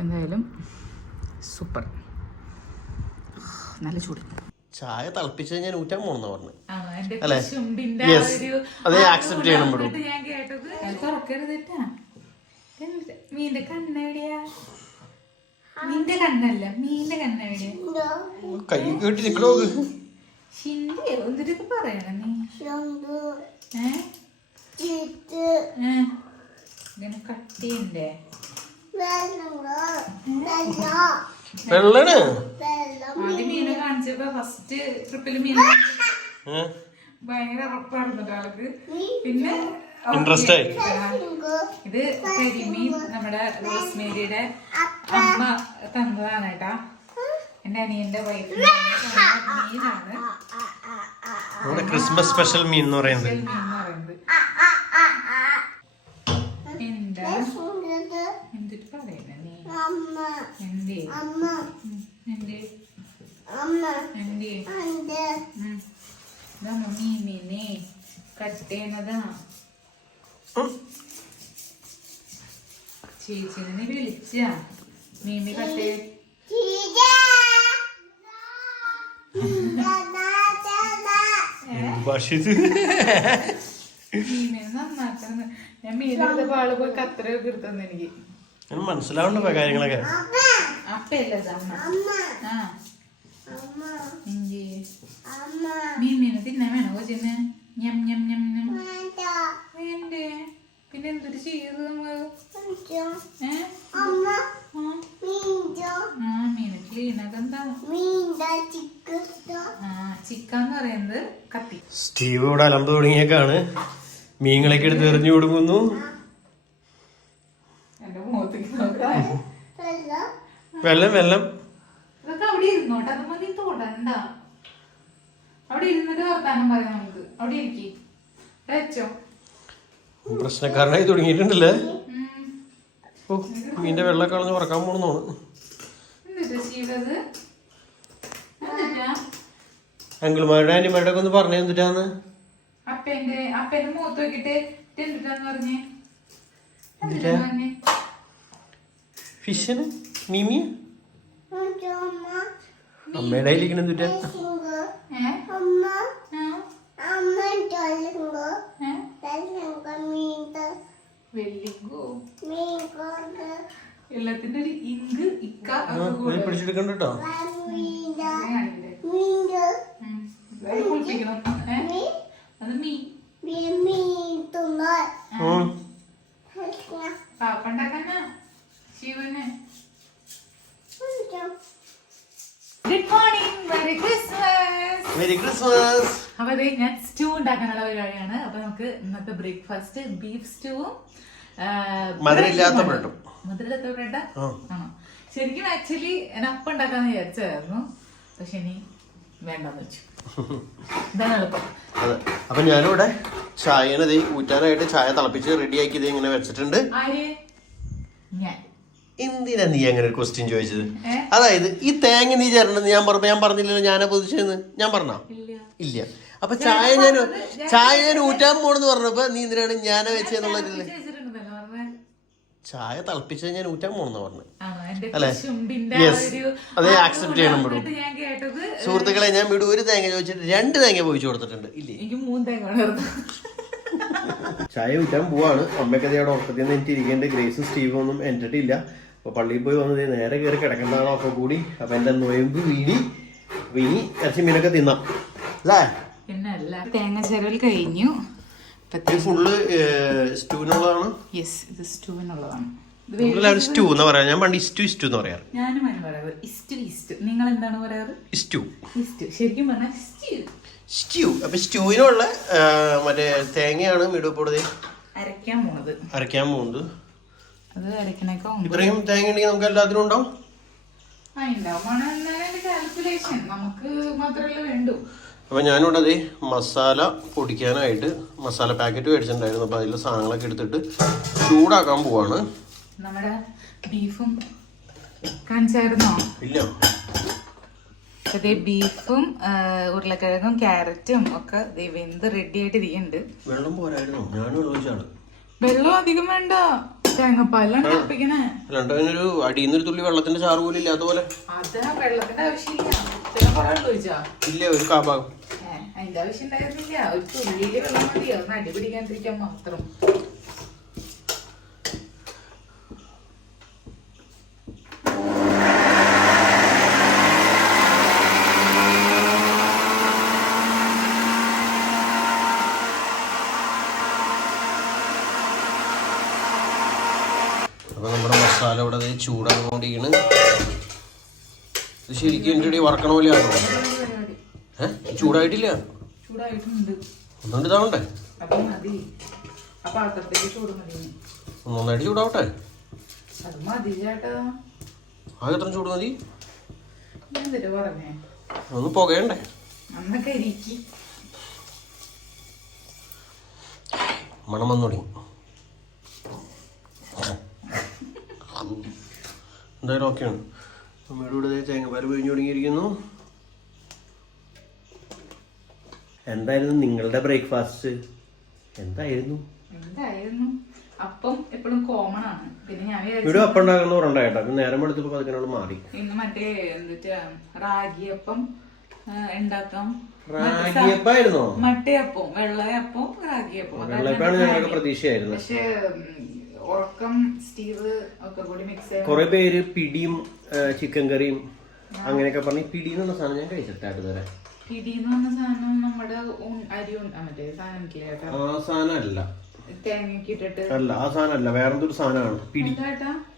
എന്തായാലും സൂപ്പർ, നല്ല ചൂട്. ചായ തിളപ്പിച്ച് ഞാൻ ഊറ്റാൻ പോണെന്ന് പറഞ്ഞു. മീന്റെ കണ്ണെവിടെയാ? മീന്റെ കണ്ണല്ല, മീന്റെ കണ്ണെവിടെയാ? കൈ കേട്ടി നിക്കണോ? ഷിന്റെ എന്തിട്ടൊക്കെ പറയണം നീ? ഇങ്ങനെ കട്ടിയുണ്ടേ വെള്ളാണ്. ആദ്യം മീനെ കാണിച്ചപ്പോ ഫസ്റ്റ് ട്രിപ്പില് മീൻ ഭയങ്കര ഉറപ്പായിരുന്നു ആൾക്ക്. പിന്നെ ഇൻട്രസ്റ്റ് ആയി. ഇത് കരിമീൻ നമ്മുടെ റോസ്മേരിയുടെ അമ്മ തന്നതാണ് കേട്ടാ. എന്റെ അനിയന്റെ വൈഫ് മീനാണ്. ക്രിസ്മസ് സ്പെഷ്യൽ മീൻ എന്ന് പറയുന്നത്. എന്താ എന്തിട്ട് പറയുന്ന നീ? എന്തേ എന്തേ എന്തേ മീനിനെ കട്ടേനതാ. ചേച്ചിനെ നീ വിളിച്ച മീമി കട്ടേ മീമിനെ നന്നാക്കണം. ഞാൻ മീനെടുത്തപ്പോ ആള് പോയി കത്രയൊക്കെ എടുത്തു എനിക്ക് മനസ്സിലാവുന്ന കാര്യങ്ങളൊക്കെ. അപ്പല്ലേ മീമീനെ തിന്നാൻ വേണോ കൊച്ചിന്? ഞം ഞം ഞം ഞം വേണ്ടേ? പിന്നെ എന്തൊരു ചെയ്ത് നമ്മള് മീന് ക്ലീനൊക്കെ എന്താ? ചിക്കന്ന് പറയുന്നത് കത്തി. സ്റ്റീവ് ഇവിടെ അലമ്പ് തുടങ്ങിയേക്കാണ്. മീനുകളൊക്കെ എടുത്ത് എറിഞ്ഞു കൊടുക്കുന്നു. എന്റെ മുഖത്തേക്ക് നോക്കാം. വെള്ളം വെള്ളം ഇതൊക്കെ അവിടെ ഇരുന്നോട്ടെ, അത് മതി തോടണ്ട. അവിടെ ഇരുന്നിട്ട് വർത്താനം പറയാം നമുക്ക്. അവിടെ ഇരിക്കേ വെച്ചോ. പ്രശ്നക്കാരനായി തുടങ്ങിയിട്ടുണ്ടല്ലേ? ഓ, മീന്റെ വെള്ളം കളഞ്ഞ് ഉറക്കാൻ പോണെന്നാണ്. അങ്കിൾമാരുടെ ആന്റിമാരുടെ ഒക്കെ ഒന്ന് പറഞ്ഞു എന്തിട്ടാന്ന്. അപ്പന്റെ മുഖത്ത് നോക്കിട്ട് എന്തിട്ടാന്ന് പറഞ്ഞേ? ഫിഷിന് മീമിയ അമ്മയുടെ കയ്യിലിരിക്കണ എന്തിട്ടാ? എല്ലാത്തിന്റെ ഒരു ഇങ്ക് ഇക്ക പിടിച്ചെടുക്കണ്ട കേട്ടോ. കുളിപ്പിക്കണം. അത് മീൻ പാപ്പണ്ടാക്കാനാ ശിവന്. Good morning, merry Christmas. Merry Christmas. അപ്പൊ അതെ, ഞാൻ സ്റ്റൂ ഉണ്ടാക്കാനുള്ള പരിപാടിയാണ്. അപ്പൊ നമുക്ക് ഇന്നത്തെ ബ്രേക്ക്ഫാസ്റ്റ് ബീഫ് സ്റ്റൂവും മധുരമില്ലാത്ത ബ്രെഡും. മധുരമില്ലാത്ത ബ്രെഡ് ആണോ? ശരിക്കും ആക്ച്വലി ഞാൻ അപ്പം ഉണ്ടാക്കാന്ന് വിചാരിച്ചായിരുന്നു, പക്ഷെ ഇനി വേണ്ടെന്ന് വെച്ചു. ഇതാണ് എളുപ്പം. അതെ. അപ്പൊ ഞാനിവിടെ ചായനെ ഊറ്റാനായിട്ട് ചായ തിളപ്പിച്ച് റെഡിയാക്കി ഇത് ഇങ്ങനെ വെച്ചിട്ടുണ്ട്. ഞാൻ എന്തിനാ നീ അങ്ങനെ ഒരു ക്വസ്റ്റ്യൻ ചോദിച്ചത്? അതായത് ഈ തേങ്ങ നീ ചേരണെന്ന് ഞാൻ പറഞ്ഞില്ലല്ലോ. ഞാനാ പൊതിച്ചെന്ന് ഞാൻ പറഞ്ഞോ? ഇല്ല. അപ്പൊ ചായ ഞാൻ ഊറ്റാൻ പോണെന്ന് പറഞ്ഞപ്പോ നീ എന്തിനാണ് ഞാനാ വെച്ചെന്നുള്ളതില്ലേ? ചായ തിളപ്പിച്ചത് ഞാൻ ഊറ്റാൻ പോണെന്ന് പറഞ്ഞു അല്ലെ? യെസ്, അതേ ആക്സെപ്റ്റ് ചെയ്യണം. വിടും സുഹൃത്തുക്കളെ, ഞാൻ വീട് ഒരു തേങ്ങ ചോദിച്ചിട്ട് 2 തേങ്ങ പോയിച്ചു കൊടുത്തിട്ടുണ്ട്. ഇല്ലേ, ചായ ഊറ്റാൻ പോവാണ്. അമ്മയൊക്കെ അവിടെ ഉറക്കത്തിൽ നിന്ന് എനിക്ക് ഇരിക്കേണ്ട. ഗ്രേസും സ്റ്റീവും ഒന്നും എന്റിട്ടില്ല. അപ്പൊ പള്ളിയിൽ പോയി വന്നത് നേരെ കയറി കിടക്കേണ്ടതാണോ ഒക്കെ കൂടി. അപ്പൊ എന്റെ നൊയമ്പ് വീടി ഇനി ഇറച്ചി മീനൊക്കെ തിന്നാം അല്ലേ? തേങ്ങ ചിരവൽ കഴിഞ്ഞു. ഫുള്ള് സ്റ്റൂവിനുള്ളതാണ്. യെസ്, ഇത് സ്റ്റൂവിനുള്ളതാണ്. സ്റ്റൂ എന്ന് പറയാം. ഞാൻ പണ്ട് ഇസ്റ്റു എന്ന് പറയാറ്. ഞാനും പറയാറ് ഇസ്റ്റു. നിങ്ങൾ എന്താണ് പറയാറ്? ഇസ്റ്റു. ശരിക്കും പറഞ്ഞാൽ സ്റ്റ്യൂ. അപ്പൊ സ്റ്റ്യൂവിനുള്ള മറ്റേ തേങ്ങയാണ് മിടുപ്പൊടുതി അരയ്ക്കാൻ പോകുന്നത്. അത് അരക്കണേക്കാ ഇത്രയും തേങ്ങ ഉണ്ടെങ്കിൽ നമുക്ക് എല്ലാത്തിനും ഉണ്ടാവും. നമുക്ക് മാത്രമല്ലേ വേണ്ടു. അപ്പൊ ഞാനിവിടെ അതേ മസാല പൊടിക്കാനായിട്ട് മസാല പാക്കറ്റ് മേടിച്ചിട്ടുണ്ടായിരുന്നു. അപ്പൊ അതിലെ സാധനങ്ങളൊക്കെ എടുത്തിട്ട് ചൂടാക്കാൻ പോവാണ്. നമ്മുടെ ബീഫും കാണിച്ചായിരുന്നോ? ഇല്ല. അതേ ബീഫും ഉരുളക്കിഴങ്ങും ക്യാരറ്റും ഒക്കെ വെന്ത് റെഡി ആയിട്ട് ഇരിക്കുന്നുണ്ട്. വെള്ളം പോരായിരുന്നു. ഞാനും വെള്ളം അധികം വേണ്ട, തേങ്ങാപ്പാലാണ് തിളപ്പിക്കണേ. അല്ലാണ്ട് അതിനൊരു അടിയിൽ നിന്നൊരു തുള്ളി വെള്ളത്തിന്റെ ചാറ് പോലും ഇല്ലാത്ത പോലെ. അത് വെള്ളത്തിന്റെ ആവശ്യമില്ല. ചില കുറെ ചോദിച്ചാ ഇല്ല, ഒരു കാഭാഗം. അതിന്റെ ആവശ്യം ഉണ്ടായിരുന്നില്ല. ഒരു തുള്ളിയില് വെള്ളം മതി, അതൊന്ന് അടി പിടിക്കാണ്ടിരിക്കാൻ മാത്രം. അപ്പൊ നമ്മുടെ മസാല ഇവിടെ ചൂടാകൊണ്ടിരിക്കണ്. ഇത് ശരിക്കും എൻ്റെ ഇടയിൽ വറക്കണ പോലെയാണോ? ചൂടായിട്ടില്ല. ചൂടായിട്ടുണ്ട്. ഒന്നുകൊണ്ട് ഇതാവണ്ടേ? അപ്പൊ മതി. ആ പാത്രത്തേക്ക് ചൂട് മതി. നന്നായിട്ട് ചൂടാവട്ടെ. അത് മതി ചേട്ടാ. ആകെ എത്ര ചൂട് മതി? എന്തിട്ട് പറഞ്ഞേ? ഒന്ന് പുകയണ്ടേ? അന്നൊക്കെ ഇരിക്കി. മണം വന്നു തുടങ്ങി. എന്തായാലും ഓക്കെയാണ്. നമ്മുടെ കൂടെ തേങ്ങാപ്പാൽ പിഴിഞ്ഞു തുടങ്ങിയിരിക്കുന്നു. എന്തായിരുന്നു നിങ്ങളുടെ ബ്രേക്ക്ഫാസ്റ്റ്? എന്തായിരുന്നു? അപ്പം എപ്പോഴും കോമൺ ആണ്. പിന്നെ ഞാൻ ഇവിടെ അപ്പം ഉണ്ടാക്കുന്ന പറഞ്ഞേട്ടാ. നേരം എടുത്തപ്പോ പതുക്കെ മാറി. ഇന്ന് മറ്റേ എന്നിട്ട് റാഗിയപ്പം ഉണ്ടാക്കാം. റാഗിയപ്പായിരുന്നോ? മട്ടയപ്പം, വെള്ളയപ്പം, റാഗിയപ്പം. വെള്ളയപ്പാണ് ഞങ്ങൾക്ക് പ്രതീക്ഷയായിരുന്നു. പക്ഷെ ഉറക്കം സ്റ്റീവ് ഒക്കെ കൂടി മിക്സ്. കുറെ പേര് പിടിയും ചിക്കൻ കറിയും അങ്ങനെയൊക്കെ പറഞ്ഞ് പിടി എന്നുള്ള സാധനം ഞാൻ കഴിച്ചിട്ടായിട്ട് തരാം. പിടി എന്ന് പറഞ്ഞ സാധനം നമ്മുടെ അരി മറ്റേ സാധനം ആ സാധനം അല്ല. തേങ്ങ ഇട്ടിട്ട് അല്ല, ആ സാധനം അല്ല, വേറെന്തൊരു സാധനമാണ്. പിടി,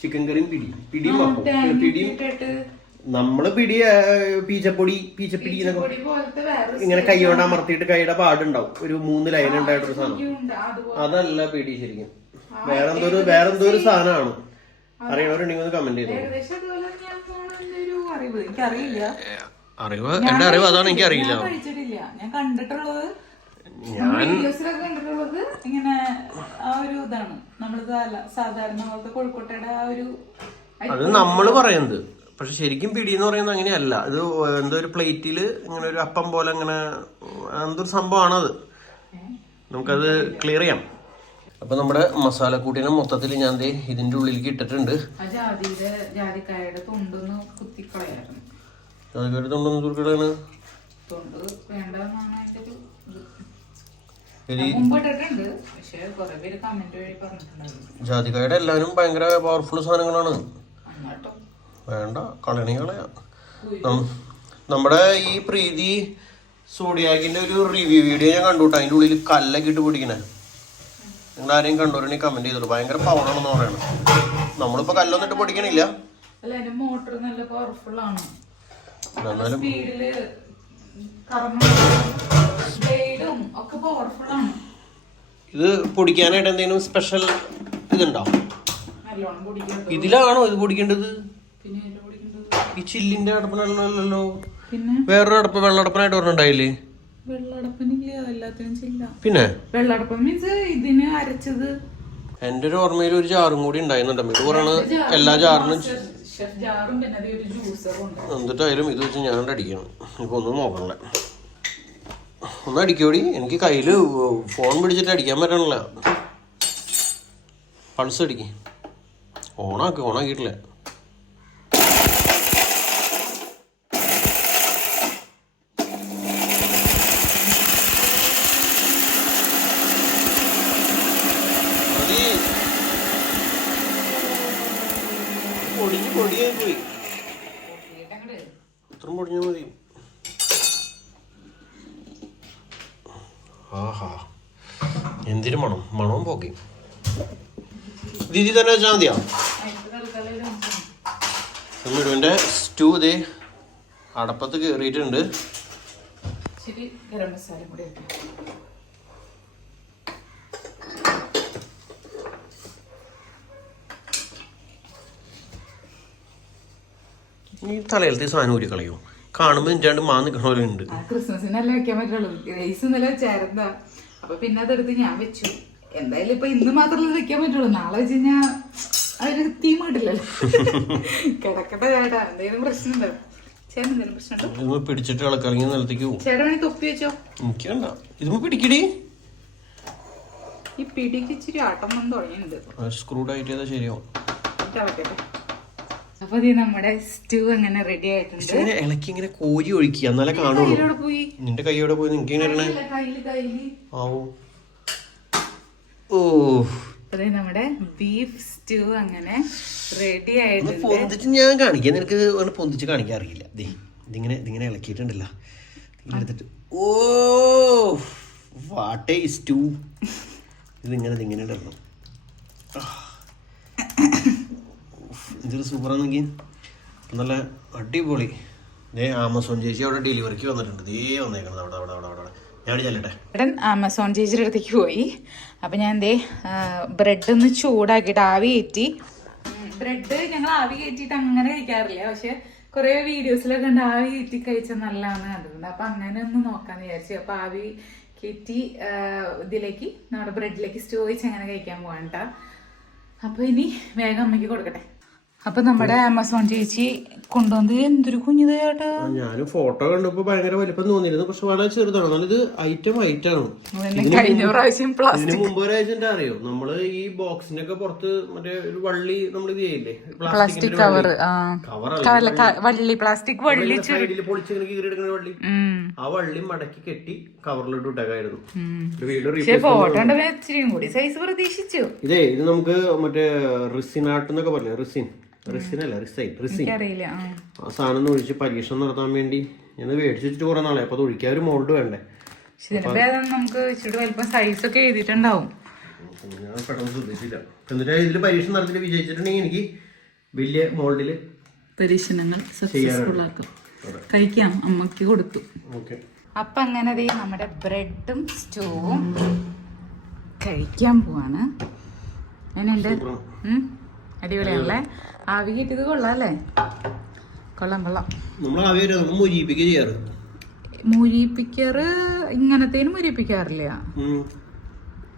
ചിക്കൻ കറിയും പിടിയും നമ്മള് പിടി പീച്ചപ്പൊടി ഇങ്ങനെ കൈ കൊണ്ട് അമർത്തിയിട്ട് കൈയുടെ പാടുണ്ടാവും. ഒരു 3 ലൈൻ ഉണ്ടായിട്ടൊരു സാധനം. അതല്ല പിടി ശരിക്കും. വേറെന്തോ ഒരു സാധനമാണ്. അറിയണവരുണ്ടെങ്കിൽ ഒന്ന് കമന്റ് ചെയ്തോ. അറിവ് എന്റെ അറിവ് അതാണ്, എനിക്ക് അറിയില്ല. ഞാൻ കണ്ടിട്ടുള്ളത് ഇങ്ങനെ ആ ഒരു ഇതാണ്. നമ്മള് സാധാരണ കോഴിക്കോട്ടയുടെ ആ ഒരു അത് നമ്മള് പറയുന്നത്. പക്ഷെ ശരിക്കും പിടി എന്ന് പറയുന്നത് അങ്ങനെയല്ല. ഇത് എന്തോ ഒരു പ്ലേറ്റില് ഇങ്ങനെ ഒരു അപ്പം പോലെ ഇങ്ങനെ എന്തൊരു സംഭവമാണത്. നമുക്കത് ക്ലിയർ ചെയ്യാം. അപ്പൊ നമ്മുടെ മസാലക്കൂട്ടിനെ മൊത്തത്തിൽ ഞാൻ ഇതിന്റെ ഉള്ളിലേക്ക് ഇട്ടിട്ടുണ്ട്. ജാതിക്കായുടെ തൊണ്ടൊന്ന് കുത്തിക്കളയായിരുന്നു. ജാതിക്കായുടെ തൊണ്ടൊന്ന് തുറക്കിടാണ്. ജാതിക്കായുടെ എല്ലാവരും ഭയങ്കര പവർഫുൾ സാധനങ്ങളാണ്. വേണ്ട, കളയാ. നമ്മുടെ ഈ പ്രീതി സോഡിയാക്കിന്റെ ഒരു റിവ്യൂ വീഡിയോ ഞാൻ കണ്ടുട്ടോ. അതിന്റെ ഉള്ളിൽ കല്ലൊക്കെ ഇട്ട് പിടിക്കണേ. നിങ്ങൾ ആരെയും കണ്ടോരുണ്ടെങ്കിൽ കമന്റ് ചെയ്തോളൂ. ഭയങ്കര പവറാണെന്ന് പറയണം. നമ്മളിപ്പോ കല്ലൊന്നും ഇട്ട് പൊടിക്കണില്ല. മോട്ടർ നല്ല പവർഫുൾ ആണ്. എന്നാലും ഇത് പൊടിക്കാനായിട്ട് എന്തെങ്കിലും സ്പെഷ്യൽ ഇതുണ്ടോ? ഇതിലാണോ ഇത് പൊടിക്കേണ്ടത്? ഈ ചില്ലിന്റെ അടപ്പനല്ലോ. വേറൊരു അടപ്പ് വെള്ളടപ്പനായിട്ട് പറഞ്ഞിട്ടുണ്ടായില്ലേ? പിന്നെ വെള്ളടപ്പം മീൻസ് ഇതിന് അരച്ചത്. എന്റെ ഒരു ഓർമ്മയിൽ ഒരു ജാറും കൂടി ഉണ്ടായിരുന്നുണ്ട്. ഇത് പറയണ എല്ലാ ജാറിനും എന്നിട്ടായാലും ഇത് വെച്ച് ഞാൻ അടിക്കണം. ഇപ്പൊ ഒന്നും നോക്കണല്ലേ. ഒന്ന് അടിക്കോടി. എനിക്ക് കയ്യില് ഫോൺ പിടിച്ചിട്ട് അടിക്കാൻ പറ്റണില്ല. പൾസ് അടിക്ക്. ഓണാക്കിയിട്ടില്ല. പൊടിയായി പോയി. ഇത്രയും പൊടിഞ്ഞാൽ മതി. ആഹാ, എന്തിനു മണവും പോക്കി. ദീദി തന്നെ വെച്ചാൽ മതിയാ. മിടുവിന്റെ സ്റ്റൂ ദേ അടപ്പത്ത് കയറിയിട്ടുണ്ട്. ഈ തലയിലത്തെ സാധനം ഊരി കളയും. കാണുമ്പോ ഇഞ്ചാണ്ട് നിൽക്കണ പോലെ ഉണ്ട്. ക്രിസ്മസിനല്ലേ വെക്കാൻ പറ്റുള്ളൂ. റൈസ് ഇന്നലെ ചേർന്ന അപ്പൊ പിന്നെ അതെടുത്ത് ഞാൻ വെച്ചു. എന്തായാലും ഇപ്പൊ ഇന്ന് മാത്രമല്ലേ വെക്കാൻ പറ്റുള്ളൂ. നാളെ വെച്ച് കഴിഞ്ഞാൽ അതിന് തീം കിട്ടില്ലല്ലോ. കിടക്കട്ടെ ചേട്ടാ. എന്തെങ്കിലും പ്രശ്നമുണ്ടോ? ചേട്ടൻ എന്തെങ്കിലും പ്രശ്നമുണ്ടോ? പിടിച്ചിട്ട് ഇളക്കിറങ്ങി നിലത്തേക്ക് പോകും. ചേട്ടൻ വേണി തൊപ്പി വെച്ചോ. എനിക്ക് വേണ്ട. ഇതുമ്പോ പിടിക്കടി. ഈ പിടിക്ക് ഇച്ചിരി ആട്ടം വന്ന് തുടങ്ങിയിട്ടുണ്ട്. സ്ക്രൂ ടൈറ്റ് ചെയ്താൽ ശരിയാവും. സെറ്റ് ആവട്ടെ. അപ്പൊ ഇത് നമ്മുടെ സ്റ്റൂ അങ്ങനെ റെഡി ആയിട്ടുണ്ട്. ഇങ്ങനെ ഇളക്കി ഇങ്ങനെ കോരി ഒഴിക്കുക എന്നാലേ കാണുള്ളൂ. പോയി നിന്റെ കൈയോടെ പോയി നിനക്ക് ഇങ്ങനെ ആവോ. ഓ അതെ, നമ്മുടെ ബീഫ് സ്റ്റൂ അങ്ങനെ റെഡി ആയിട്ടുണ്ട്. പൊന്തിച്ച് ഞാൻ കാണിക്കാം, നിനക്ക് പൊന്തിച്ച് കാണിക്കാൻ അറിയില്ല. ഇതിങ്ങനെ ഇളക്കിയിട്ടുണ്ടല്ലോ, എടുത്തിട്ട് ഓ വാട്ടേ സ്റ്റൂ. ഇതിങ്ങനെ ഇടണം. ഇതൊരു സൂപ്പറാണെങ്കിൽ നല്ല അടിപൊളി. ആമസോൺ ചേച്ചി അവിടെ ഡെലിവറിക്ക് വന്നിട്ടുണ്ട്. വന്നേക്കണം അവിടെ ഞാൻ ചെല്ലട്ടെ. ആമസോൺ ചേച്ചിയുടെ അടുത്തേക്ക് പോയി. അപ്പം ഞാൻ ബ്രെഡ് ഒന്ന് ചൂടാക്കിയിട്ട് ആവി കയറ്റി. ബ്രെഡ് ഞങ്ങൾ ആവി കയറ്റിയിട്ട് അങ്ങനെ കഴിക്കാറില്ല, പക്ഷെ കുറേ വീഡിയോസിലൊക്കെ ഉണ്ട് ആവി കയറ്റി കഴിച്ചാൽ നല്ലതാണെന്ന് കണ്ടിട്ടുണ്ട്. അപ്പം അങ്ങനെ ഒന്ന് നോക്കാമെന്ന് വിചാരിച്ചു. അപ്പം ആവി കയറ്റി ഇതിലേക്ക് നമ്മുടെ ബ്രെഡിലേക്ക് സ്റ്റൂ വെച്ച് അങ്ങനെ കഴിക്കാൻ പോകണ്ട. അപ്പോൾ ഇനി വേഗം അമ്മയ്ക്ക് കൊടുക്കട്ടെ. അപ്പൊ നമ്മുടെ ആമസോൺ ചേച്ചി കൊണ്ടുവന്നത് എന്തൊരു കുഞ്ഞിത് ചേട്ടാ. ഞാനും ഫോട്ടോ കണ്ടപ്പോ ഭയങ്കര വലിപ്പം തോന്നിയിരുന്നു, പക്ഷെ വളരെ ചെറുതാണ്. എന്നാലും ഇത് ഐറ്റം ആണ്. കഴിഞ്ഞ പ്രാവശ്യം ഇതിന് മുമ്പ് ഒരാഴ്ച അറിയോ, നമ്മള് ഈ ബോക്സിന്റെ ഒക്കെ പുറത്ത് മറ്റേ ഒരു വള്ളി നമ്മൾ ഇത് ചെയ്യില്ലേ, പ്ലാസ്റ്റിക് കവർ, വള്ളി പ്ലാസ്റ്റിക് വള്ളി പൊളിച്ചിങ്ങനെ കീറിയെടുക്കുന്ന വള്ളി, ആ വള്ളി മടക്കി കെട്ടി കവറിലിട്ട് ഇട്ടേക്കായിരുന്നു. ഫോട്ടോ ഇച്ചിരി കൂടി സൈസ് പ്രതീക്ഷിച്ചു. ഇത് നമുക്ക് മറ്റേ റിസിനാട്ട് എന്നൊക്കെ പറഞ്ഞു, റിസിൻ ആ സാധനം ഒഴിച്ച് പരീക്ഷണം നടത്താൻ വേണ്ടി ഞാൻ മേടിച്ചു വെച്ചിട്ട് കുറെ നാളെ. അപ്പൊ അത് ഒഴിക്കാൻ ഒരു മോൾഡ് വേണ്ടേ. നമുക്ക് ഇച്ചിരി വലിപ്പം സൈസ് ഒക്കെ എഴുതിയിട്ടുണ്ടാവും. ഞാൻ പെട്ടെന്ന് ശ്രദ്ധിച്ചില്ല. എന്നിട്ട് ഇതില് പരീക്ഷണം നടത്തിട്ട് വിജയിച്ചിട്ടുണ്ടെങ്കിൽ എനിക്ക് വലിയ മോൾഡില് പരീക്ഷണങ്ങൾ സക്സസ്ഫുൾ ആക്കും, കഴിക്കാം, അമ്മക്ക് കൊടുത്തു. അപ്പൊ അങ്ങനെ നമ്മുടെ ബ്രെഡും സ്റ്റൂവും കഴിക്കാൻ പോവാണ്. എന്നുണ്ട് അടിപൊളിയാണല്ലേ? ആവി കിട്ടിയത് കൊള്ളാം അല്ലേ? കൊള്ളാം. മുരിപ്പിക്കാറ് ഇങ്ങനത്തേന് മുരിപ്പിക്കാറില്ല,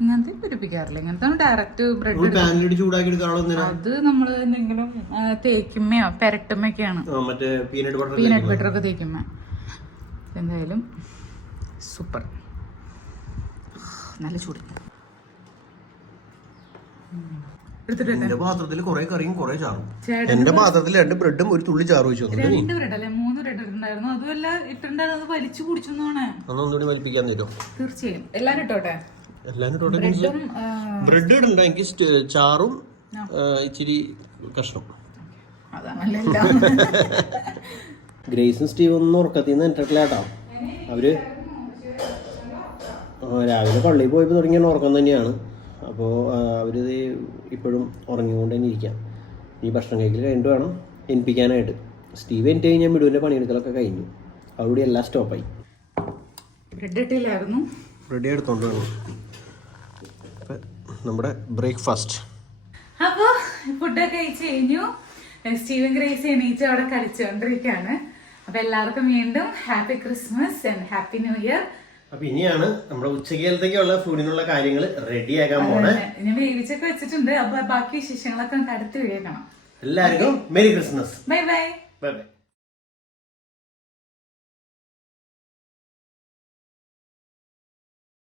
ഇങ്ങനത്തെ ഡയറക്റ്റ് ബ്രെഡ് അത് നമ്മള് എന്തെങ്കിലും തേക്കുമ്മയോ പെരട്ടുമ്മയൊക്കെയാണ്, പീനട്ട് ബട്ടർ ഒക്കെ തേക്കുമ്മ. എന്തായാലും സൂപ്പർ, നല്ല ചൂട്. എന്റെ പാത്രത്തിൽ കുറെ കറിയും കുറെ ചാറും. എന്റെ പാത്രത്തിൽ 2 ബ്രെഡും ഒരു തുള്ളി ചാറ് വെച്ചു. 2 ബ്രെഡ് അല്ലേ 3 ബ്രെഡ് ഇട്ടുണ്ടായിരുന്നു. അതുമല്ല ഇട്ടുണ്ടായിരുന്നു, അത് വലിച്ചു കുടിച്ചോന്നാണ്. ഒന്നുകൂടി വലിപ്പിക്കാൻ തരും. തീർച്ചയായും എല്ലാരും ഇട്ടോട്ടെ. ബ്രെഡ് ഇടണ്ട, എനിക്ക് ചാറും ഇച്ചിരി കഷ്ണം. ഗ്രേസും സ്റ്റീവ് ഒന്നും ഉറക്കത്തിന്ന് എന്നിട്ടില്ലാട്ടോ. അവര് രാവിലെ പള്ളിയിൽ പോയപ്പോ തുടങ്ങിയ ഉറക്കം തന്നെയാണ്. അപ്പോൾ അവരിത് ഇപ്പോഴും ഉറങ്ങിക്കൊണ്ട് തന്നെ ഇരിക്കാം. ഈ ഭക്ഷണം കഴിക്കൽ കഴിഞ്ഞിട്ട് വേണം എനിപ്പിക്കാനായിട്ട്. സ്റ്റീവ് എനിക്ക് കഴിഞ്ഞാൽ മിടുവിൻ്റെ പണിയെടുക്കലൊക്കെ കഴിഞ്ഞു. അവിടെ എല്ലാം സ്റ്റോപ്പായി. ബ്രെഡ് എടുത്തോണ്ട് വേണം നമ്മുടെ ബ്രേക്ക്ഫാസ്റ്റ്. അപ്പോൾ ഫുഡൊക്കെ കഴിച്ച് കഴിഞ്ഞു. സ്റ്റീവൻ ഗ്രേസ് എണീച്ച് അവിടെ കളിച്ചുകൊണ്ടിരിക്കുകയാണ്. അപ്പോൾ എല്ലാവർക്കും വീണ്ടും happy Christmas and happy new year. അപ്പൊ ഇനിയാണ് നമ്മുടെ ഉച്ചക്കാലത്തേക്കുള്ള ഫുഡിനുള്ള കാര്യങ്ങൾ റെഡിയാക്കാൻ പോണേ. ഞാൻ വേവിച്ചൊക്കെ വെച്ചിട്ടുണ്ട്. അപ്പൊ ബാക്കി വിശേഷങ്ങളൊക്കെ അടുത്ത് വീഴണം. എല്ലാവർക്കും merry Christmas. Bye bye. Bye bye.